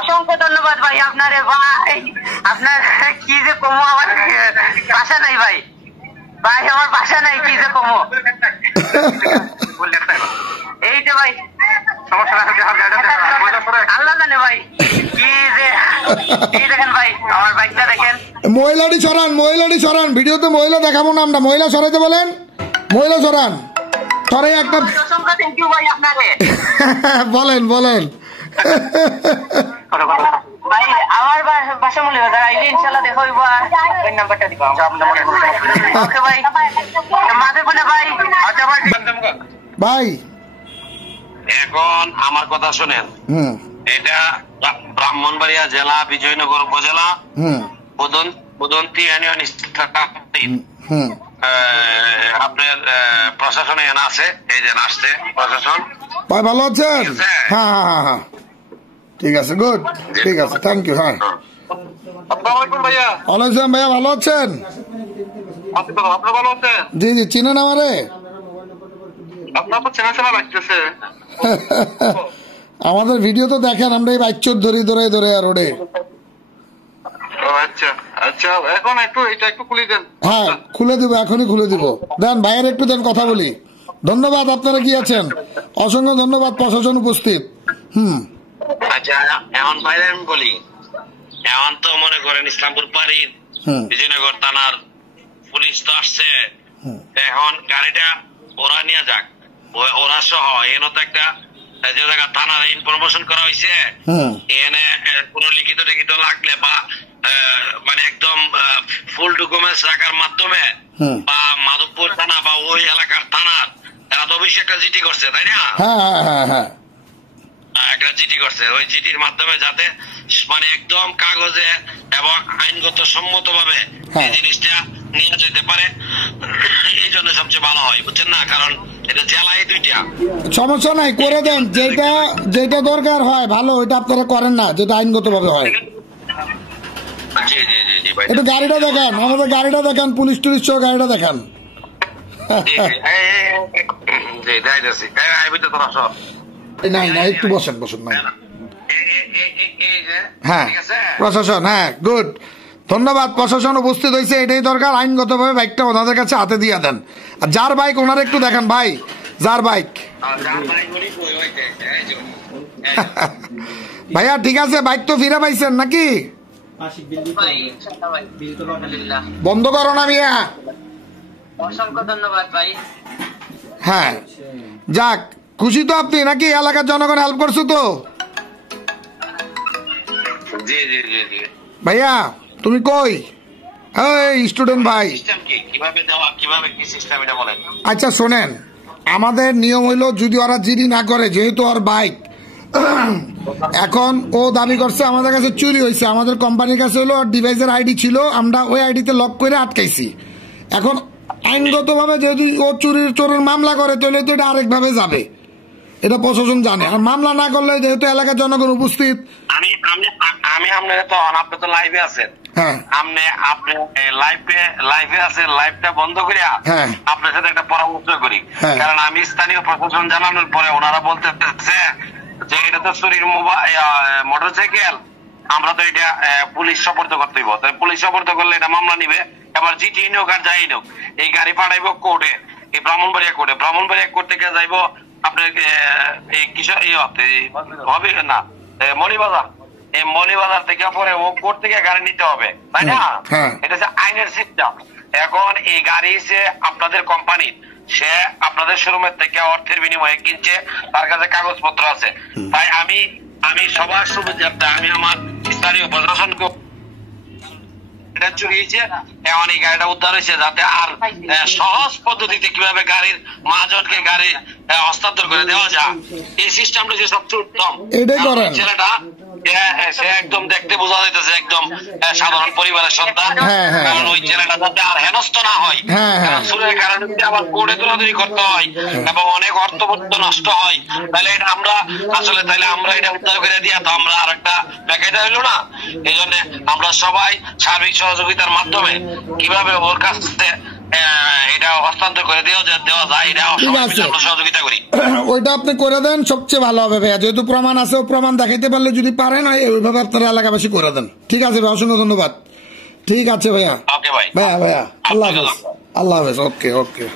অসংখ্য ধন্যবাদ ভাই আপনারে ভাই। আপনার কি যে কমো, আমার ভাষা নাই ভাই, ভাই আমার ভাষা নাই, কি যে কমো। এই যে ভাই আল্লাহ জানে ভাই কি যে, এই দেখেন ভাই আমার বাইকটা দেখেন। মহিলাটি সরান, ভিডিওতে মহিলা দেখাবো না আমরা, মহিলা সরাইতে বলেন, মহিলা সরান। সরে একটা অসংখ্য থ্যাংক ইউ ভাই আপনাকে। বলেন ভাই আমার ভাষা মূল্য আইলে ইনশাল্লাহ দেখো নাম্বারটা দিব ওকে ভাই মাঝে বলে ভাই। আচ্ছা ভাই এখন আমার কথা শুনেন, এটা ব্রাহ্মণবাড়িয়া জেলা বিজয়নগর উপজেলা বুদন্তি ইউনিয়ন আপনার প্রশাসন এখানে আছে, এই যে আসছে প্রশাসন। ভাই ভালো আছেন? হ্যাঁ ঠিক আছে, গুড, ঠিক আছে, থ্যাংক ইউ। হ্যাঁ ভাইয়া ভালো আছেন? জি চিনেন আমারে? আমাদের ভিডিও তো দেখেন, আমরা এই বাইক চোর ধরে রোডে। হ্যাঁ খুলে দিব, এখনই খুলে দিব। দেন ভাইয়ের একটু দেন, কথা বলি। ধন্যবাদ। আপনারা কি আছেন? অসংখ্য ধন্যবাদ, প্রশাসন উপস্থিত। আচ্ছা এখন বাইরে আমি বলি, এখন তো মনে করেন ইসলামপুর পাড়ির বিজয়নগর থানার পুলিশ তো আসছে, এখন গাড়িটা ওরা নিয়ে যাক, ওরা সহ এখানে তো একটা যে জায়গা থানার ইনফরমেশন করা হয়েছে, এখানে কোন লিখিত লাগলে বা মানে একদম ফুল ডকুমেন্টস রাখার মাধ্যমে বা মাধবপুর থানা বা ওই এলাকার থানার এরা তো অবশ্যই একটা জিডি করছে, তাই না? একটা জিডি করছে, ওই জিডির মাধ্যমে যাতে মানে একদম কাগজে এবং আইনগত সম্মত ভাবে এই জিনিসটা নিয়ে যেতে পারে, এই জন্য সবচেয়ে ভালো হয়, বুঝছেন না? কারণ এটা জেলায় দুইটা। সমস্যা নাই, করে দেন, যেটা দরকার হয় ভালো, ওইটা আপনারা করেন না, যেটা আইনগত ভাবে হয়। একটু গাড়িটা দেখান, আমাদের গাড়িটা দেখান, পুলিশ টুলিশ সহ গাড়িটা দেখান। না একটু বসেন নাই। হ্যাঁ প্রশাসন, হ্যাঁ গুড, ধন্যবাদ। প্রশাসন উপস্থিত হয়েছে, এটাই দরকার। আইনগত ভাবে বাইকটা ওনাদের কাছে হাতে দিয়ে দেন। আর যার বাইক ওনারা একটু দেখান ভাই, যার বাইক। ভাইয়া ঠিক আছে, বাইক তো ফিরে পাইছেন নাকি? বন্ধ করো না মিয়া। অসংখ্য ধন্যবাদ ভাই। হ্যাঁ যাক, খুশি তো আপনি নাকি? এলাকার জনগণ হেল্প করছো তো? ভাইয়া তুমি কই? স্টুডেন্ট ভাই, আচ্ছা শোনেন, আমাদের নিয়ম হইলো যদি ওরা জিডি না করে, যেহেতু ওর বাইক, এখন ও দাবি করছে আমাদের কাছে চুরি হয়েছে, আমাদের কোম্পানির কাছে হলো ওর ডিভাইসের আইডি ছিল, আমরা ওই আইডিতে লক করে আটকাইছি। এখন আইনগত ভাবে যদি ও চোরের মামলা করে, তাহলে তো এটা আরেকভাবে যাবে, এটা প্রশাসন জানে। আর মামলা না করলে যেহেতু এলাকার জনগণ উপস্থিত, আমি আপনার তো আপনি তো লাইভে আছেন, আপনি লাইভে আছেন, লাইভটা বন্ধ করিয়া আপনার সাথে একটা পরামর্শ করি। কারণ আমি স্থানীয় প্রশাসন জানানোর পরে ওনারা বলতেছে যে এটা তো চুরির মোটরসাইকেল, আমরা তো এটা পুলিশ সুপর্দ করতে হইব। পুলিশ সুপর্দ করলে এটা মামলা নিবে, এবার জিটি নোক আর যাই নোক এই গাড়ি পাঠাইবো কোর্টে, এই ব্রাহ্মণবাড়িয়া কোর্ট থেকে যাইবো আপনার এই কিশোর হবে না মলিবাজার, এই মলিবাজার থেকে পরে ও কোর্ট থেকে গাড়ি নিতে হবে, তাই না? এটা হচ্ছে আইনের সিস্টেম। এখন এই গাড়ি সে আপনাদের কোম্পানির, সে আপনাদের শোরুমের থেকে অর্থের বিনিময়ে কিনছে, তার কাছে কাগজপত্র আছে। তাই আমি সবার সুবিধার্থে আমি আমার স্থানীয় প্রশাসনকে এটা চুরি হয়েছে, এমন এই গাড়িটা উদ্ধার হয়েছে, যাতে আর সহজ পদ্ধতিতে কিভাবে গাড়ির মহাজনকে গাড়ি হস্তান্তর করে দেওয়া যায়, এই সিস্টেমটা হচ্ছে সবচেয়ে উত্তম। ছেলেটা সে একদম দেখতে বোঝা যাইতেছে একদম সাধারণ পরিবারের সন্তান, কারণ ওই ছেলেটা যাতে আর হেনস্থ না হয়, চুরের কারণে আবার কোর্টে দৌড়াদৌড়ি করতে হয় এবং অনেক অর্থ নষ্ট হয়, তাহলে এটা আমরা আসলে আমরা এটা উদ্ধার করে দিয়া তো আমরা আর একটা প্যাকেট হইলো না। এই জন্য আমরা সবাই সার্বিক সহযোগিতার মাধ্যমে কিভাবে ওর কাছে এটা হস্তান্তর করে দেওয়া যায়, এটা সহযোগিতা করি। ওইটা আপনি করে দেন, সবচেয়ে ভালো হবে ভাইয়া, যেহেতু প্রমাণ আছে, ও প্রমাণ দেখাইতে পারলে যদি পারেন ওইভাবে আপনারা এলাকাবাসী করে দেন। ঠিক আছে ভাই, অসংখ্য ধন্যবাদ। ঠিক আছে ভাইয়া, ওকে ভাই, ভাইয়া আল্লাহ হাফেজ। আল্লাহ হাফেজ। ওকে ওকে।